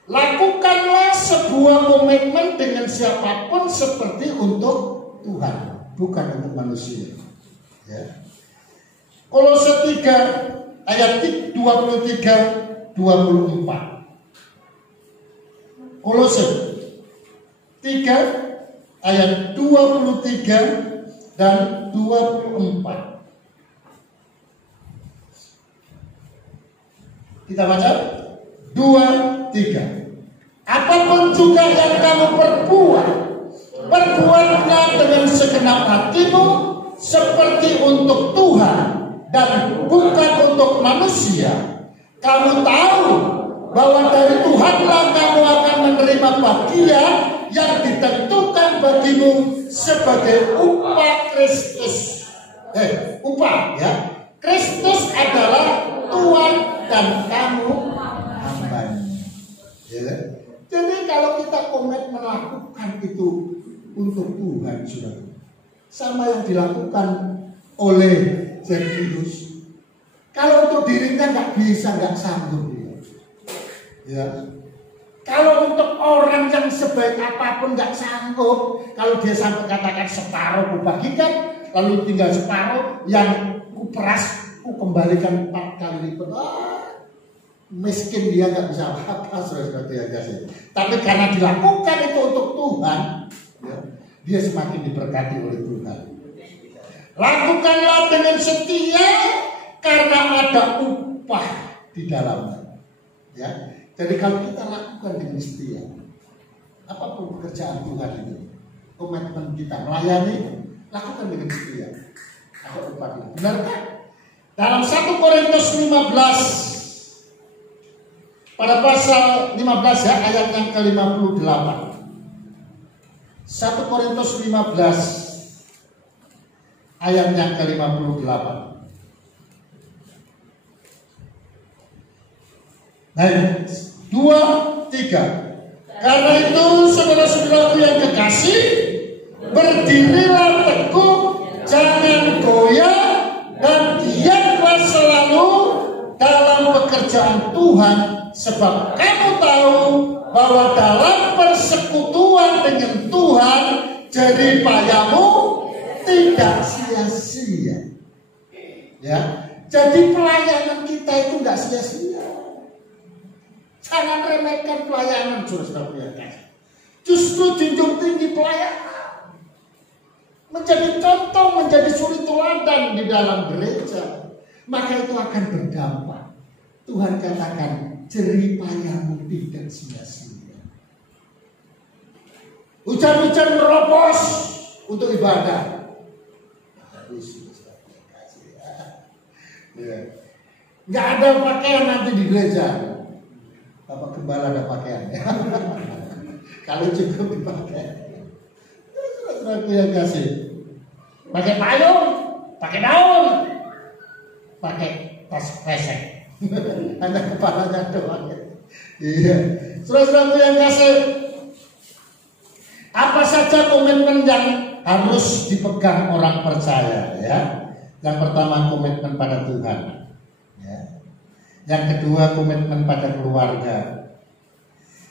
lakukanlah sebuah komitmen dengan siapapun seperti untuk Tuhan, bukan untuk manusia. Ya. Kolose 3 ayat 23-24. Kolose 3 ayat 23 dan 24. Kita baca 2, 3. Apapun juga yang kamu perbuat, perbuatlah dengan segenap hatimu seperti untuk Tuhan dan bukan untuk manusia. Kamu tahu bahwa dari Tuhanlah kamu akan menerima bagian yang ditentukan bagimu sebagai upah Kristus. Upah ya. Kristus adalah Tuhan dan kamu hambanya. Ya. Jadi kalau kita komit melakukan itu untuk Tuhan, sudah sama yang dilakukan oleh Zekius. Kalau untuk dirinya nggak bisa, nggak sanggup dia. Ya. Kalau untuk orang yang sebaik apapun nggak sanggup, kalau dia sampai katakan separuh kubagikan, lalu tinggal separuh yang kuperas, ku kembalikan 4 kali lipat. Miskin dia nggak bisa apa-apa, saudara dia kasih. Tapi karena dilakukan itu untuk Tuhan, ya, dia semakin diberkati oleh Tuhan. Lakukanlah dengan setia karena ada upah di dalamnya. Ya, jadi kalau kita lakukan dengan setia, apapun pekerjaan Tuhan itu, komitmen kita melayani, Lakukan dengan setia. Aku upah ini. Benarkah? Dalam 1 Korintus 15 pada pasal 15 ya, ayat yang ke-58. 1 Korintus 15 ayat yang ke-58. Baik, 2, 3. Karena itu saudara-saudaraku yang kekasih, berdirilah teguh, jangan goyah, dan giatlah selalu dalam pekerjaan Tuhan, sebab kamu tahu bahwa dalam persekutuan dengan Tuhan jerih payahmu tidak sia-sia. Ya, jadi pelayanan kita itu nggak sia-sia. Jangan remehkan pelayanan, saudara-saudara yang kasih. Justru junjung tinggi pelayanan. Menjadi contoh, menjadi suri teladan di dalam gereja. Maka itu akan berdampak. Tuhan katakan, jerih payahmu tidak sia-sia. Hujan-hujan meropos untuk ibadah. Nggak ada pakaian nanti di gereja. Bapak Gembala ada pakaian. Kalau cukup dipakai. Saudara yang kasih. Pakai payung, pakai daun, pakai tas kresek. Ada kepalanya doang. Iya. Saudara yang kasih. Apa saja komitmen yang harus dipegang orang percaya, ya? Yang pertama komitmen pada Tuhan. Yang kedua komitmen pada keluarga.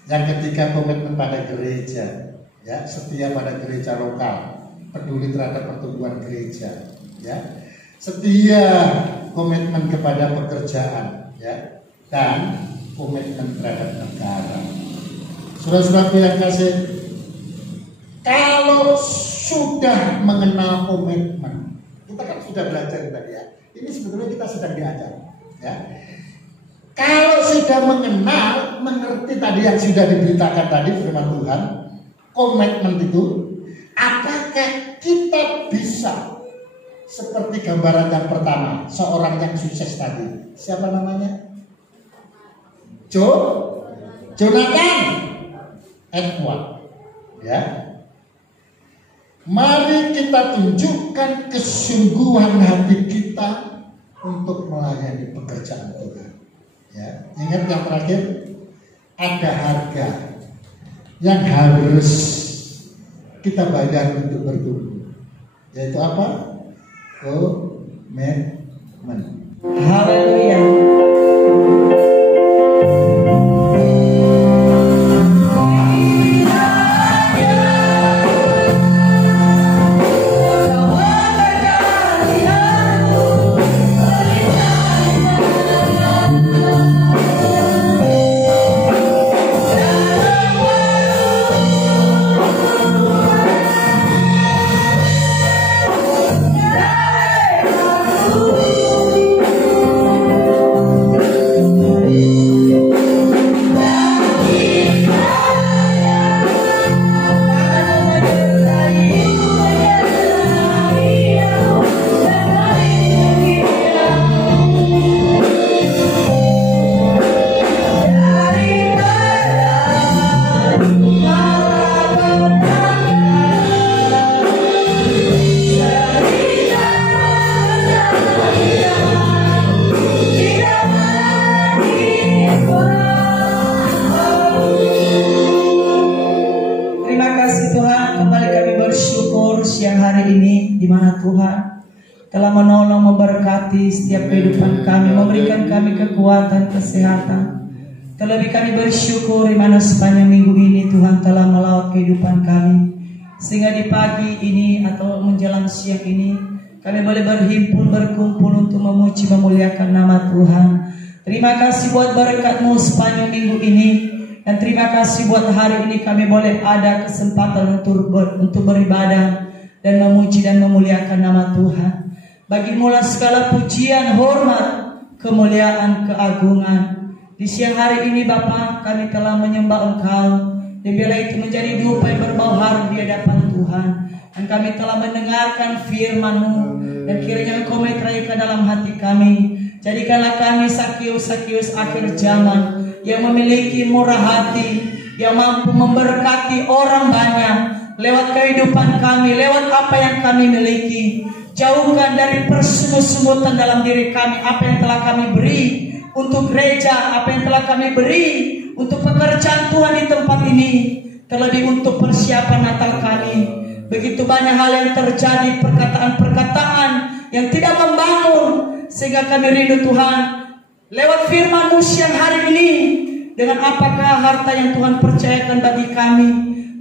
Yang ketiga komitmen pada gereja, ya, setia pada gereja lokal, peduli terhadap pertumbuhan gereja, ya, setia komitmen kepada pekerjaan, ya, dan komitmen terhadap negara. Saudara-saudara yang kasih, kalau sudah mengenal komitmen, kita kan sudah belajar tadi ya. Ini sebetulnya kita sedang diajar, ya. Kalau sudah mengenal, mengerti tadi yang sudah diberitakan tadi firman Tuhan, komitmen itu, apakah kita bisa seperti gambaran yang pertama, seorang yang sukses tadi, siapa namanya? Jonathan Edward, ya. Mari kita tunjukkan kesungguhan hati kita untuk melayani pekerjaan Tuhan. Ya, ingat yang terakhir, ada harga yang harus kita bayar untuk bertumbuh, yaitu apa? Komitmen. Haleluya. Telah menolong, memberkati setiap kehidupan kami, memberikan kami kekuatan, kesehatan. Terlebih kami bersyukur di mana sepanjang minggu ini Tuhan telah melawat kehidupan kami, sehingga di pagi ini atau menjelang siang ini kami boleh berhimpun, berkumpul untuk memuji, memuliakan nama Tuhan. Terima kasih buat berkat-Mu sepanjang minggu ini, dan terima kasih buat hari ini kami boleh ada kesempatan untuk beribadah dan memuji dan memuliakan nama Tuhan. Bagimu segala pujian, hormat, kemuliaan, keagungan. Di siang hari ini Bapa, kami telah menyembah Engkau. Dan bila itu menjadi dupa yang berbau harum di hadapan Tuhan. Dan kami telah mendengarkan firman-Mu, dan kiranya Engkau meterai ke dalam hati kami. Jadikanlah kami Sakius akhir zaman yang memiliki murah hati, yang mampu memberkati orang banyak lewat kehidupan kami, lewat apa yang kami miliki. Jauhkan dari persungut-sungutan dalam diri kami apa yang telah kami beri untuk gereja, apa yang telah kami beri untuk pekerjaan Tuhan di tempat ini, terlebih untuk persiapan Natal kami. Begitu banyak hal yang terjadi, perkataan-perkataan yang tidak membangun, sehingga kami rindu Tuhan lewat firman-Mu siang hari ini, dengan apakah harta yang Tuhan percayakan bagi kami,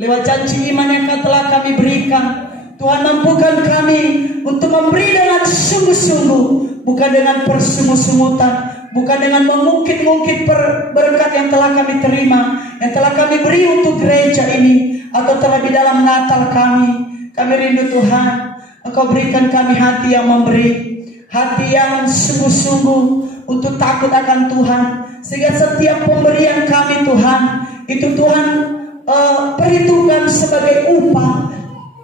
lewat janji iman yang telah kami berikan. Tuhan, mampukan kami untuk memberi dengan sungguh-sungguh, bukan dengan persungut-sungutan, bukan dengan mengungkit-ungkit berkat yang telah kami terima, yang telah kami beri untuk gereja ini, atau terlebih dalam Natal kami. Kami rindu Tuhan, Engkau berikan kami hati yang memberi, hati yang sungguh-sungguh untuk takut akan Tuhan, sehingga setiap pemberian kami Tuhan, itu Tuhan perhitungkan sebagai upah,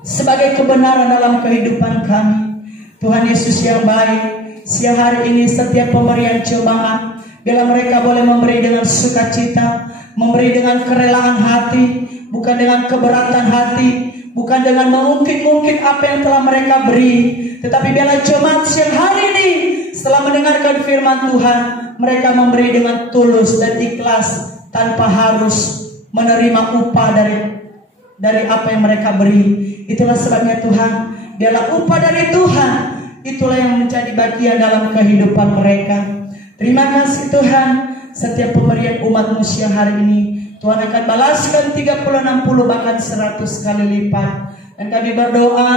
sebagai kebenaran dalam kehidupan kami. Tuhan Yesus yang baik, siang hari ini setiap pemberian jemaat, bila mereka boleh memberi dengan sukacita, memberi dengan kerelaan hati, bukan dengan keberatan hati, bukan dengan mengungkit-ungkit apa yang telah mereka beri, tetapi bila jemaat siang hari ini setelah mendengarkan firman Tuhan, mereka memberi dengan tulus dan ikhlas tanpa harus menerima upah dari apa yang mereka beri. Itulah sebabnya Tuhan, biarlah upah dari Tuhan, itulah yang menjadi bagian dalam kehidupan mereka. Terima kasih Tuhan, setiap pemberian umat-Mu siang hari ini Tuhan akan balaskan 30, 60, bahkan 100 kali lipat. Dan kami berdoa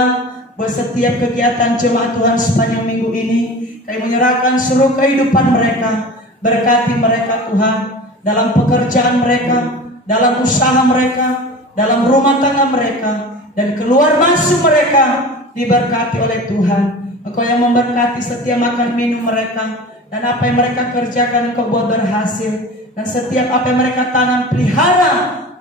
buat setiap kegiatan jemaat Tuhan sepanjang minggu ini, kami menyerahkan seluruh kehidupan mereka. Berkati mereka Tuhan, dalam pekerjaan mereka, dalam usaha mereka, dalam rumah tangga mereka, dan keluar masuk mereka diberkati oleh Tuhan. Engkau yang memberkati setiap makan minum mereka, dan apa yang mereka kerjakan Engkau buat berhasil, dan setiap apa yang mereka tanam pelihara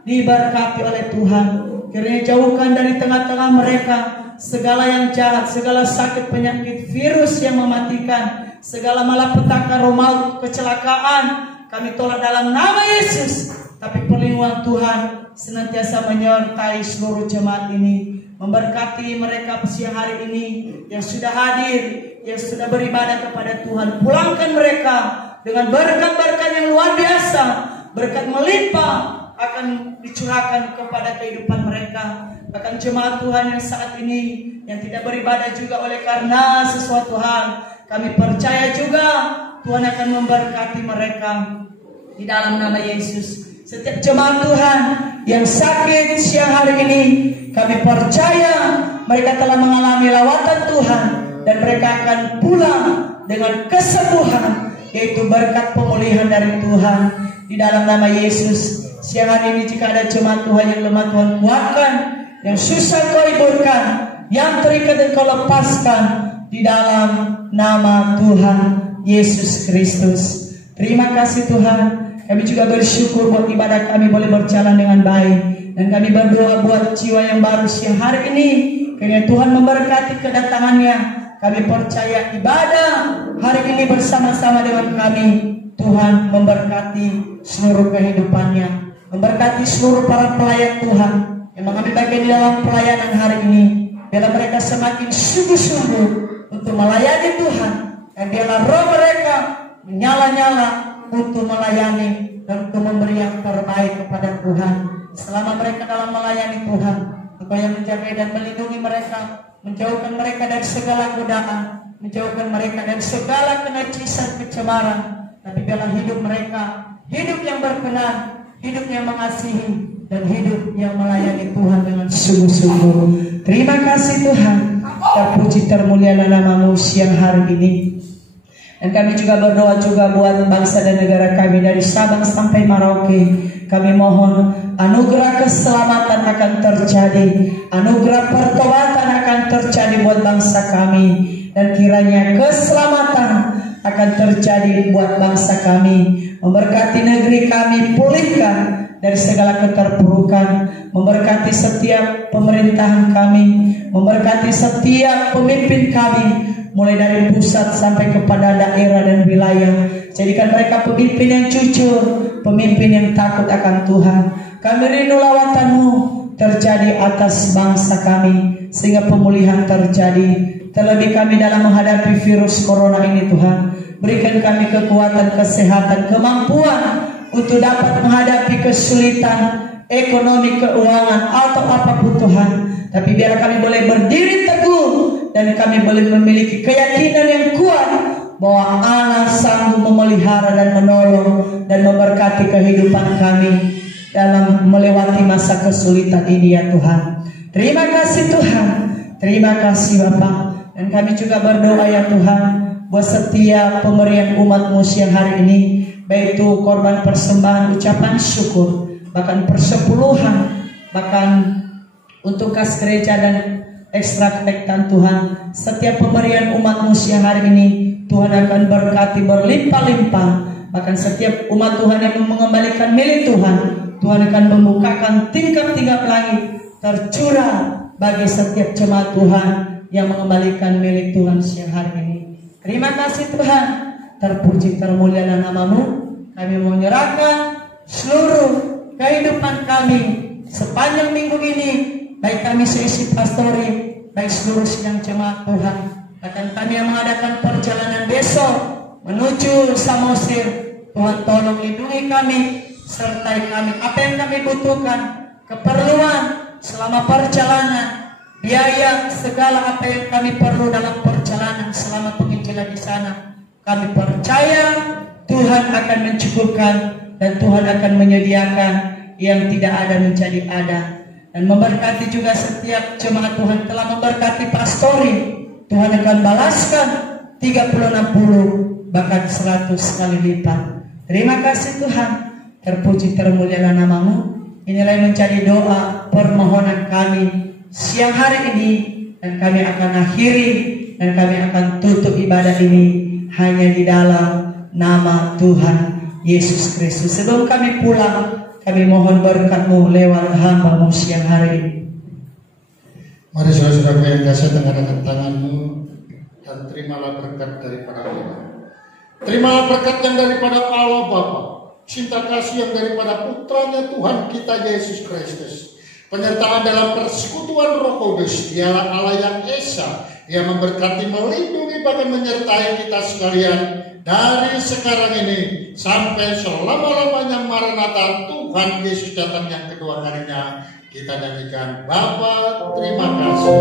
diberkati oleh Tuhan. Kiranya jauhkan dari tengah-tengah mereka segala yang jahat, segala sakit penyakit, virus yang mematikan, segala malapetaka, roh maut, kecelakaan. Kami tolak dalam nama Yesus. Tapi perlindungan Tuhan senantiasa menyertai seluruh jemaat ini, memberkati mereka siang hari ini yang sudah hadir, yang sudah beribadah kepada Tuhan. Pulangkan mereka dengan berkat-berkat yang luar biasa, berkat melimpah akan dicurahkan kepada kehidupan mereka. Bahkan jemaat Tuhan yang saat ini yang tidak beribadah juga oleh karena sesuatu hal, kami percaya juga Tuhan akan memberkati mereka di dalam nama Yesus. Setiap jemaat Tuhan yang sakit siang hari ini, kami percaya mereka telah mengalami lawatan Tuhan, dan mereka akan pulang dengan kesembuhan, yaitu berkat pemulihan dari Tuhan di dalam nama Yesus. Siang hari ini jika ada jemaat Tuhan yang lemah, Tuhan kuatkan, yang susah Kau hiburkan, yang terikat dan Kau lepaskan di dalam nama Tuhan Yesus Kristus. Terima kasih Tuhan. Kami juga bersyukur buat ibadah kami boleh berjalan dengan baik, dan kami berdoa buat jiwa yang baru siang hari ini. Kiranya Tuhan memberkati kedatangannya. Kami percaya ibadah hari ini bersama-sama dengan kami, Tuhan memberkati seluruh kehidupannya, memberkati seluruh para pelayan Tuhan yang mengambil bagian dalam pelayanan hari ini. Biarlah mereka semakin sungguh-sungguh untuk melayani Tuhan, dan biarlah roh mereka menyala-nyala untuk melayani dan untuk memberi yang terbaik kepada Tuhan. Selama mereka dalam melayani Tuhan, Engkau yang menjaga dan melindungi mereka, menjauhkan mereka dari segala godaan, menjauhkan mereka dari segala kenajisan, kecemaran. Tapi biarlah hidup mereka hidup yang berkenan, hidup yang mengasihi, dan hidup yang melayani Tuhan dengan sungguh-sungguh. Terima kasih Tuhan, terpuji termulialah nama-Mu siang hari ini. Dan kami juga berdoa juga buat bangsa dan negara kami dari Sabang sampai Merauke. Kami mohon anugerah keselamatan akan terjadi, anugerah pertobatan akan terjadi buat bangsa kami, dan kiranya keselamatan akan terjadi buat bangsa kami. Memberkati negeri kami, pulihkan dari segala keterpurukan, memberkati setiap pemerintahan kami, memberkati setiap pemimpin kami, mulai dari pusat sampai kepada daerah dan wilayah. Jadikan mereka pemimpin yang jujur, pemimpin yang takut akan Tuhan. Kami rindu lawatan-Mu terjadi atas bangsa kami, sehingga pemulihan terjadi. Terlebih kami dalam menghadapi virus corona ini, Tuhan, berikan kami kekuatan, kesehatan, kemampuan untuk dapat menghadapi kesulitan ekonomi, keuangan, atau apapun Tuhan. Tapi biar kami boleh berdiri teguh dan kami boleh memiliki keyakinan yang kuat bahwa Allah sanggup memelihara dan menolong dan memberkati kehidupan kami dalam melewati masa kesulitan ini, ya Tuhan. Terima kasih Tuhan, terima kasih Bapa. Dan kami juga berdoa, ya Tuhan, buat setiap pemberian umat-Mu siang hari ini, baik itu korban persembahan, ucapan syukur, bahkan persepuluhan, bahkan untuk kas gereja dan ekstrak ektan Tuhan. Setiap pemberian umat-Mu siang hari ini, Tuhan akan berkati berlimpah-limpah. Bahkan setiap umat Tuhan yang mengembalikan milik Tuhan, Tuhan akan membukakan tingkap-tingkap langit tercurah bagi setiap jemaat Tuhan yang mengembalikan milik Tuhan siang hari ini. Terima kasih Tuhan, terpuji termulialah nama-Mu. Kami menyerahkan seluruh kehidupan kami sepanjang minggu ini, baik kami seisi pastori, baik seluruh sidang jemaat Tuhan. Bahkan kami yang mengadakan perjalanan besok menuju Samosir, Tuhan tolong lindungi kami, sertai kami. Apa yang kami butuhkan, keperluan selama perjalanan, biaya, segala apa yang kami perlu dalam perjalanan selama penginjilan di sana, kami percaya Tuhan akan mencukupkan dan Tuhan akan menyediakan yang tidak ada menjadi ada. Dan memberkati juga setiap jemaat Tuhan telah memberkati pastori, Tuhan akan balaskan 30, 60, bahkan 100 kali lipat. Terima kasih Tuhan, terpuji termulialah nama-Mu. Inilah yang menjadi doa permohonan kami siang hari ini, dan kami akan akhiri dan kami akan tutup ibadah ini hanya di dalam nama Tuhan Yesus Kristus. Sebelum kami pulang, kami mohon berkat-Mu lewat hamba-Mu siang hari ini. Mari saudara-saudara yang kasih, tengahkan tangan-Mu dan terimalah berkat daripada Allah. Terimalah berkat yang daripada Allah Bapa, cinta kasih yang daripada putranya Tuhan kita Yesus Kristus, penyertaan dalam persekutuan Roh Kudus. Dialah Allah yang Esa, yang memberkati, melindungi, bahkan menyertai kita sekalian dari sekarang ini sampai selama-lamanya. Maranatha, Tuhan Yesus datang yang kedua kalinya. Kita nyanyikan, Bapa terima kasih.